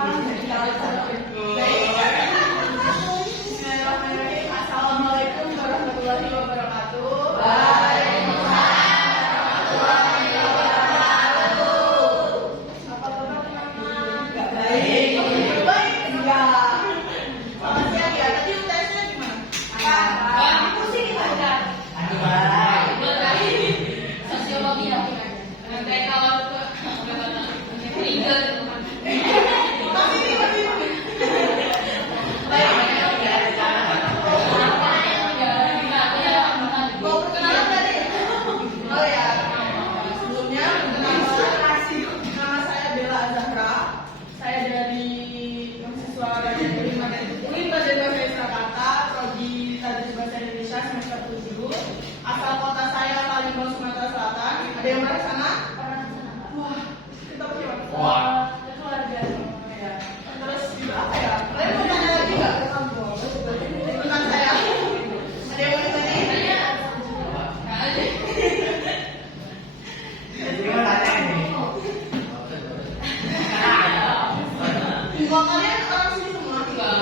Bismillahirrahmanirrahim. Assalamualaikum warahmatullahi wabarakatuh. Apa kabar teman-teman? Nggak baik. Baik enggak? Selamat siang ya. Tadi UTS-nya gimana? Pusing gimana? Baik. Sosiologi ya gimana? Kayak kalau trigger. Asal kota saya Palembang, Sumatera Selatan. Ada yang mana sana? Wah, kita punya. Wah, keluarga. Ya. Terus juga apa ya? Kalian mau tanya lagi nggak? Tentang saya. Ada yang mau ditanya? Nggak ada. Gimana tanya ini? Semua kalian orang sini semua? Enggak.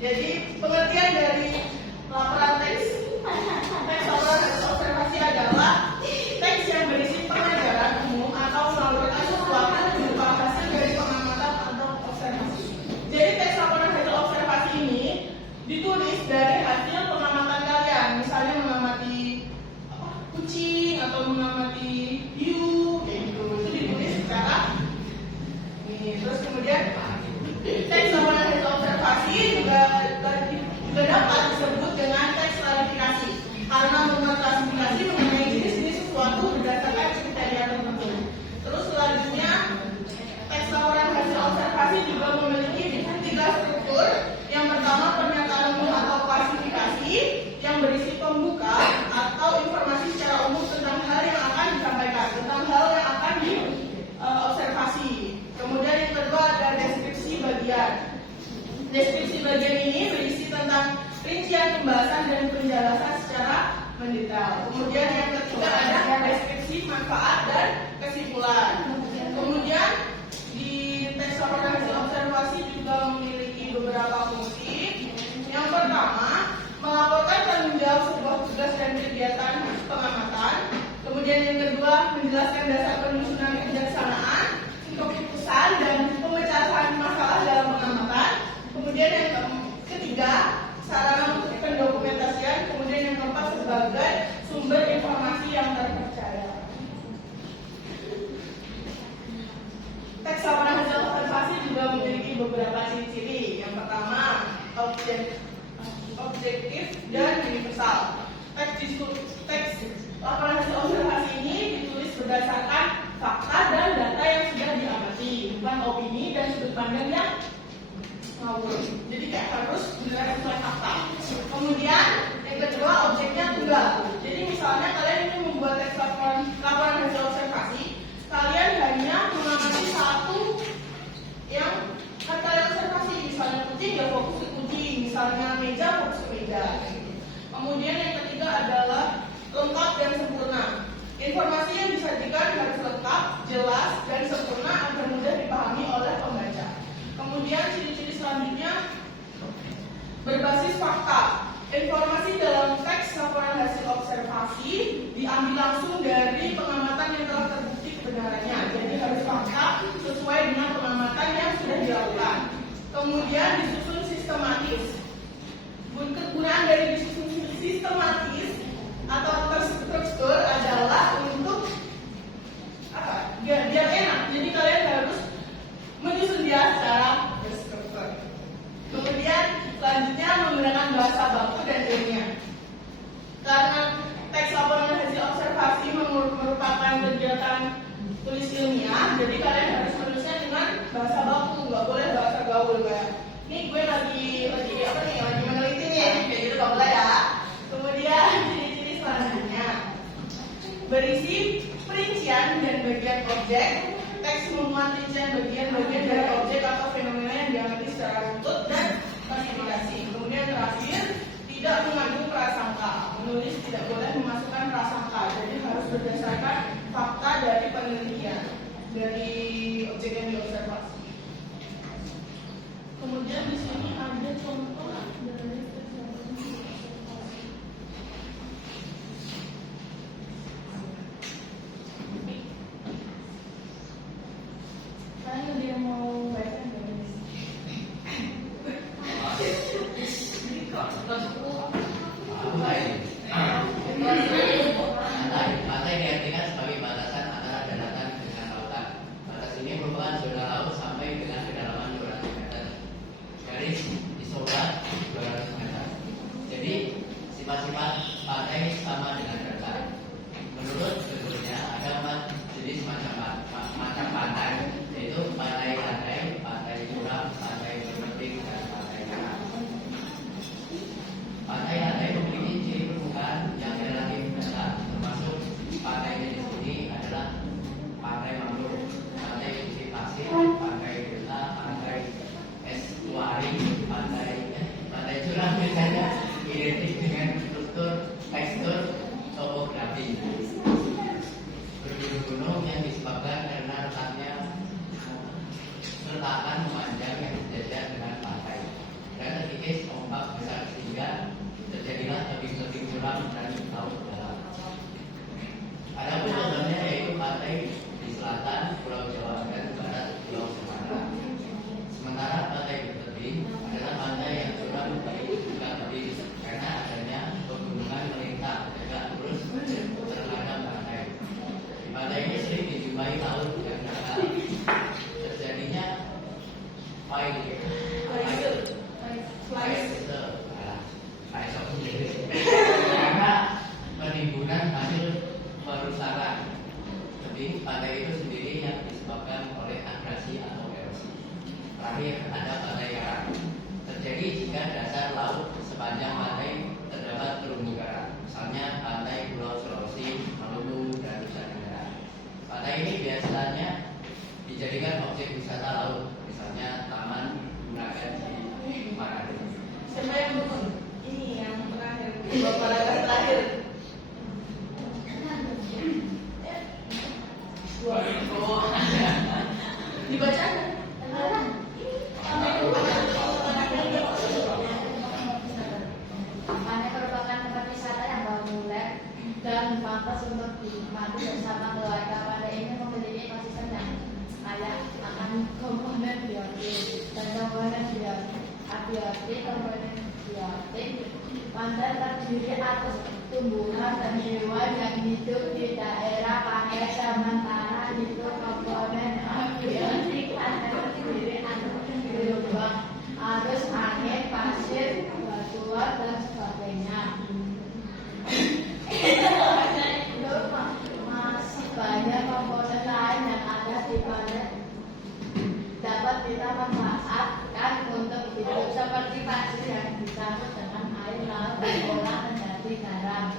Jadi pengertian dari laporan teks laporan hasil observasi adalah teks yang berisi pengajaran umum atau melaporkan sesuatu berupa hasil dari pengamatan atau observasi. Jadi teks laporan hasil observasi ini ditulis dari hasil pengamatan kalian, misalnya mengamati kucing atau mengamati hiu, kayak gitu. Itu ditulis secara ini. Terus kemudian teks laporan hasil observasi juga dapat disebut dengan teks klarifikasi karena memuat klasifikasi mengenai jenis-jenis sesuatu berdasarkan kriteria tertentu. Terus selanjutnya teks laporan hasil observasi juga memiliki tiga struktur. Yang pertama pernyataan umum atau klasifikasi yang berisi pembuka atau informasi secara umum tentang hal yang akan disampaikan, tentang hal yang akan diobservasi. Kemudian yang kedua ada deskripsi bagian. Deskripsi bagian ini berisi tentang rincian pembahasan dan penjelasan secara mendetail. Kemudian yang ketiga ada deskripsi manfaat dan kesimpulan. Kemudian di teks laporan hasil observasi juga memiliki beberapa fungsi. Yang pertama, melaporkan tanggung jawab sebuah tugas dan kegiatan pengamatan. Kemudian yang kedua, menjelaskan dasar penyusunan kebijaksanaan, keputusan dan pemecahan masalah dalam pengamatan. Kemudian yang ketiga, sarana untuk pendokumentasian. Kemudian yang keempat, sebagai sumber informasi yang terpercaya. Teks laporan hasil observasi juga memiliki beberapa ciri-ciri. Yang pertama, objektif dan universal. Teks laporan hasil observasi ini ditulis berdasarkan fakta dan data yang sudah diamati, bukan opini dan sudut pandang yang ngawur. Jadi kayak harus benar sesuai fakta. Kemudian yang kedua, objeknya tunggal. Jadi misalnya kalian ingin membuat teks laporan hasil observasi, kalian hanya mengamati satu yang akan kalian observasi. Misalnya kucing, ya fokus ke kucing. Misalnya meja, fokus ke meja. Kemudian yang ketiga adalah lengkap dan sempurna. Informasi yang disajikan harus lengkap, jelas, dan sempurna agar mudah dipahami oleh pembaca. Kemudian ciri-ciri selanjutnya berbasis fakta. Informasi dalam teks laporan hasil observasi diambil langsung dari pengamatan yang telah terbukti kebenarannya. Jadi harus fakta sesuai dengan pengamatan yang sudah dilakukan. Kemudian disusun sistematis. Kegunaan dari disusun menggunakan bahasa baku dan ilmiah. Karena teks laporan hasil observasi merupakan kegiatan tulis ilmiah, jadi kalian harus menulisnya dengan bahasa baku, nggak boleh bahasa gaul kayak ini gue lagi apa nih, lagi meneliti nih, kayak gitu nggak boleh ya. Kemudian ciri-ciri selanjutnya berisi perincian dan bagian objek. Teks memuat rincian bagian-bagian dari objek atau fenomena yang diamati secara runtut dan klasifikasi. Kemudian terakhir, tidak mengandung prasangka. Menulis tidak boleh memasukkan prasangka, jadi harus berdasarkan fakta dari penelitian dari objek yang diobservasi. Kemudian di sini ada contoh dari teks yang diobservasi. Kalian ada yang mau baca nggak? Pantai diartikan sebagai batasan antara daratan dengan lautan. Batas ini merupakan zona laut sampai dengan kedalaman 200 meter. Garis di sebelah 200 meter. Jadi sifat-sifat pantai sama dengan daratan. Menurut bentuknya ada 4 jenis macam pantai, yaitu pantai landai, pantai curam, pantai bertepik, dan pantai karang. Pantai landai memiliki ciri permukaan yang relatif datar, termasuk pantai jenis ini adalah pantai mangrove, pantai bukit pasir, pantai delta, pantai estuari, pantai curam biasanya identik dengan struktur, tekstur, topografi. Bergunung-gunung yang disebabkan karena retakan memanjang yang sejajar dengan pantai dan terkikis ombak besar sehingga terjadilah tebing-tebing curam dan laut dalam. Ada pun contohnya yaitu pantai di selatan Pulau Jawa dan barat Pulau Sumatera. Sementara pantai bertebing adalah pantai yang curam baik juga tebing karena adanya pegunungan melintang tegak lurus terhadap pantai. Di pantai ini sering dijumpai laut yang dangkal. Terjadinya karena penimbunan hasil perusakan tebing pantai itu sendiri yang disebabkan oleh abrasi atau erosi. Terakhir ada pantai karang. Terjadi jika dasar laut sepanjang pantai terdapat terumbu karang, misalnya pantai Pulau Sulawesi, Maluku, dan Nusa Tenggara. Pantai ini biasanya dijadikan objek wisata laut, misalnya taman Gunakan di Manado. Siapa yang dukun? Ini yang terakhir, bapak terakhir. Dibaca Pantai merupakan tempat wisata yang populer dan pantas untuk dinikmati bersama keluarga. Pantai ini memiliki ekosistem yang kaya akan komponen biotik dan komponen abiotik. Pantai terdiri atas tumbuhan dan hewan yang hidup di daerah pantai, sementara itu komponen abiotik terdiri atas gelombang, arus angin, pasir, batuan, dan sebagainya. Masih banyak komponen lain yang ada di pantai dapat kita manfaatkan untuk hidup, seperti pasir yang dicampur dengan air laut diolah menjadi garam,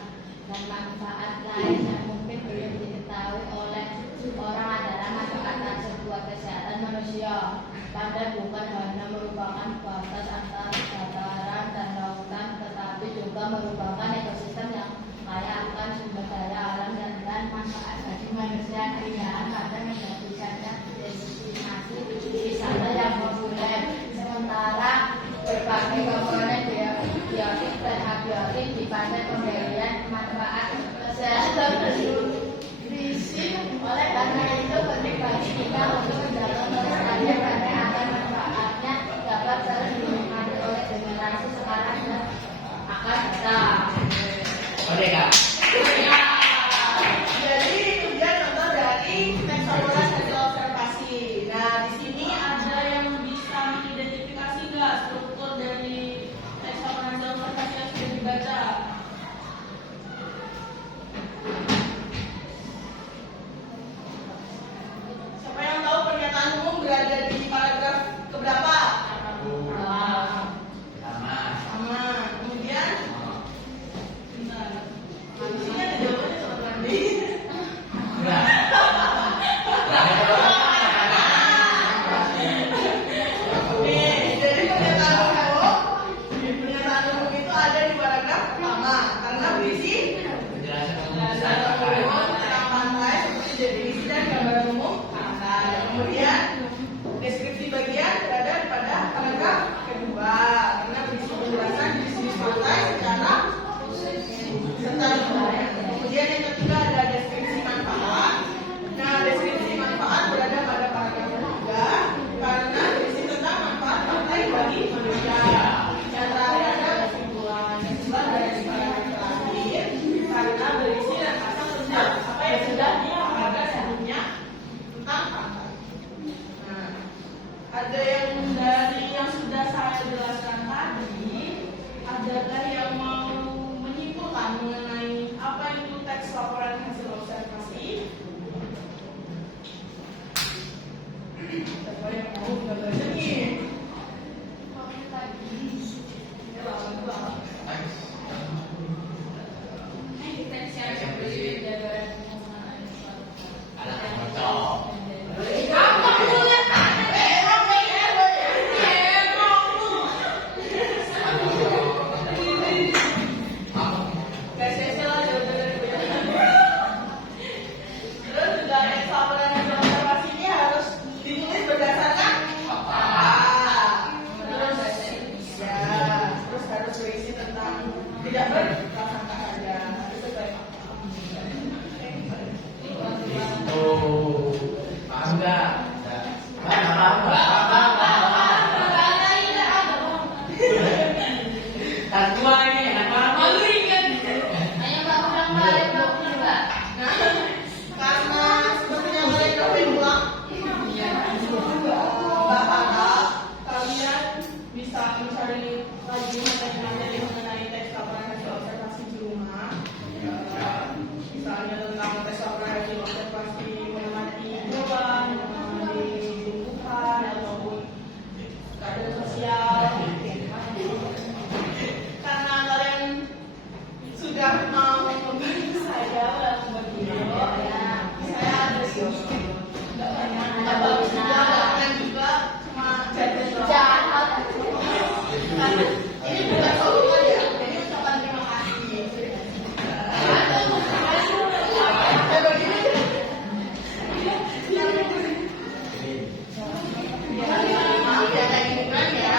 dan manfaat lain yang mungkin belum diketahui oleh orang adalah manfaat tasik buat kesehatan manusia. Pantai bukan hanya merupakan batas antara dataran dan lautan, tetapi juga merupakan ekosistem yang kaya akan sumber daya alam dan manfaat bagi manusia. Keindahan pantai menjadikannya destinasi wisata yang populer. Sementara berbagai komponen biotik dan abiotik di pantai pemberian manfaat kesehatan berisi. Oleh karena itu penting bagi kita untuk menjaga kelestarian pantai agar manfaatnya dapat terus dinikmati oleh generasi sekarang dan akan datang. Merdeka. Jadi itu dia contoh dari teks laporan hasil observasi. Nah, di sini ada yang bisa mengidentifikasi nggak struktur dari teks laporan Tas gua ini enak banget. Malu ingat. Ayo Mbak pulang balik Mbak pulang Mbak. Nah, karena sepertinya mereka pulang. Mbak Ana, kalian bisa mencari lagi materi-materi mengenai teks komprehensi observasi di rumah. Misalnya tentang teks komprehensi observasi mengamati hewan, mengamati tumbuhan ataupun keadaan sosial. Karena kalian sudah mau membantu saya dalam membuat video, saya ada sedikit nggak banyak, nggak bagus juga, nggak keren juga, cuma jahat. Karena ini bukan soal ya, ini ucapan terima kasih. Maaf ya kayak gini kan ya.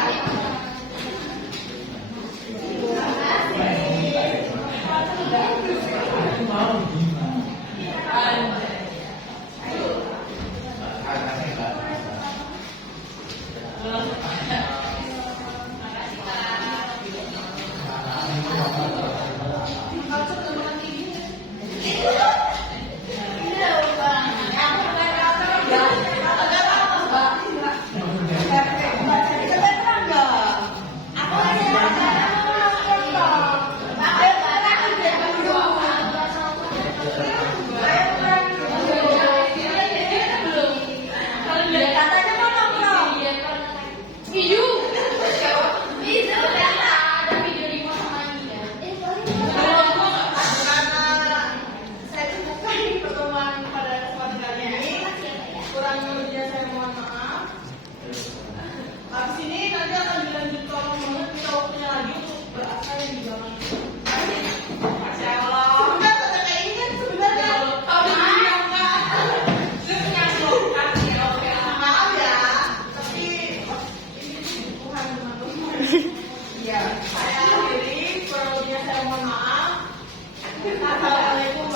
Habis ini nanti akan dilanjut tolong banget kita waktunya lagi untuk berasal di belakang. Masya Allah. Sebentar kata kayak ini kan sebenarnya. Oh iya enggak. Maaf ya. Tapi ini Tuhan teman-teman. Iya. Saya akhiri. Kurang lebihnya saya mohon maaf. Assalamualaikum